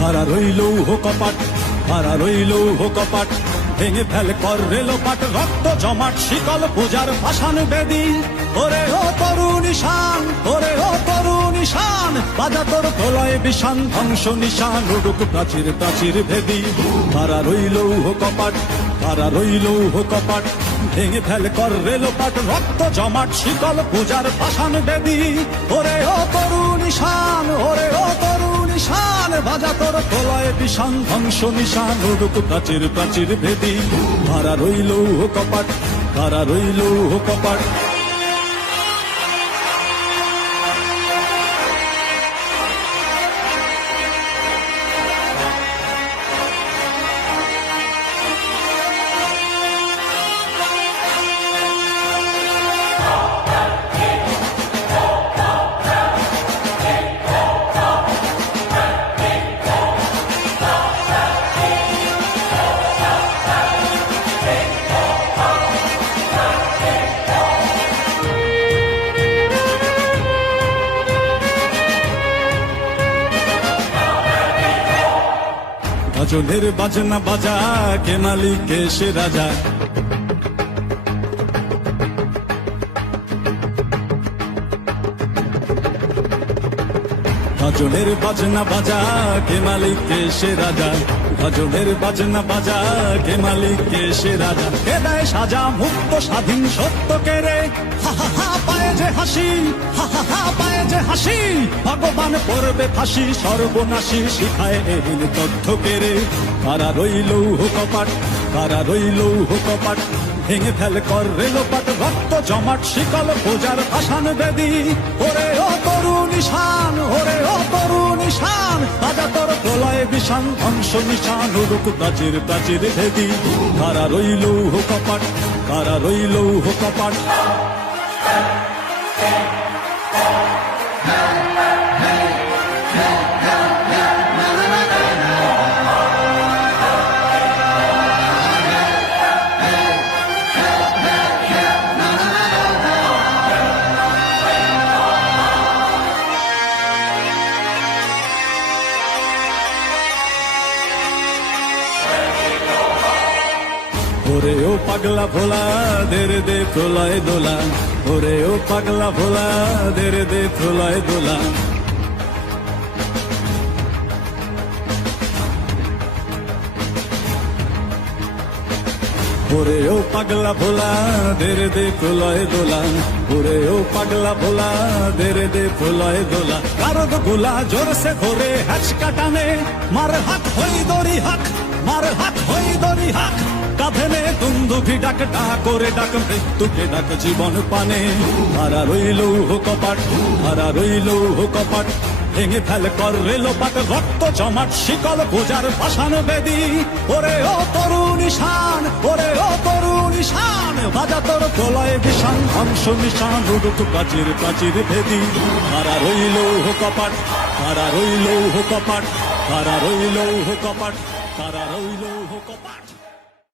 খাড়া রইল কপাট, খাড়া রইল কপাট, ভেঙে ফেল কর রেলোপাট, রক্ত জমাট শিকল পূজার পাষাণ বেদী। ওরে ও তরুণ ঈশান, ওরে ও তরুণ ঈশান, বাজা তোর প্রলয় বিষান, ধ্বংস নিশান উড়ুক প্রাচীর প্রাচীর ভেদী। খাড়া রইল কপাট, খাড়া রইল কপাট, ভেঙে ফেল কর রেলোপাট, রক্ত জমাট শিকল পূজার পাষাণ বেদী। ওরে ও তরুণ ঈশান, ওরে ও তরুণ ঈশান, বাজা তোর প্রলয় বিষান, ধ্বংস নিশান উড়ুক প্রাচীর প্রাচীর ভেদী। খাড়া রইল কপাট, খাড়া রইল কপাট। গাজনের বাজনা বাজা, কে মালিক কে সে রাজা। গাজনের বাজনা বাজা, কে মালিক কে সে রাজা। গাজনের বাজনা বাজা, কে মালিক কে সে রাজা। কে দেয় সাজা মুক্ত স্বাধীন সত্য কে রে, হা হা হা পায়ে যে হাসি, হা হা হা পায়ে যে হাসি। ভগবান পড়বে ফাঁসি, সর্বনাশী শিখায় এহীন তথ্য কে রে। কারা রইল কপাট, কারা রইল কপাট, ভেঙে ফেল কর রেলোপাট, রক্ত জমাট শিকল পূজার পাষাণ বেদী। ওরে ও তরুণ ঈশান, ওরে ও তরুণ ঈশান, বাজা তোর প্রলয় বিষান, ধ্বংস নিশান উড়ুক প্রাচীর প্রাচীর ভেদী। কারা রইল কপাট, কারা রইল কপাট। ওরে ও পাগলা ভোলা, দের দে প্রলয় দোলা। ওরে ও পাগলা ভোলা, দের দে প্রলয় দোলা। ওরে ও পাগলা ভোলা, দের দে প্রলয় দোলা। ওরে ও পাগলা ভোলা, দের দে প্রলয় দোলা। কারদ গোলা জোরসে ধরে হ্যাচকা টানে, মার হাত হই দড়ি হাক, মার হাত হই দড়ি হাক। কাঁধে নে দুন্দুভি ডাক, ডাক করে ডাক মৃত্যুকে ডাক জীবন পানে। হারা রইল কপাট, হারা রইল কপাট, ভেঙে ফেল কর রেলোপাট, রক্ত জমাট শিকল পূজার পাষাণ বেদী। ওরে ও তরুণ ঈশান, ওরে ও তরুণ ঈশান, বাজা তোর প্রলয় বিষান, ধ্বংস নিশান উড়ুক প্রাচীর প্রাচীর ভেদী। হারা রইল কপাট, হারা রইল কপাট, হারা রইল কপাট, হারা রইল কপাট।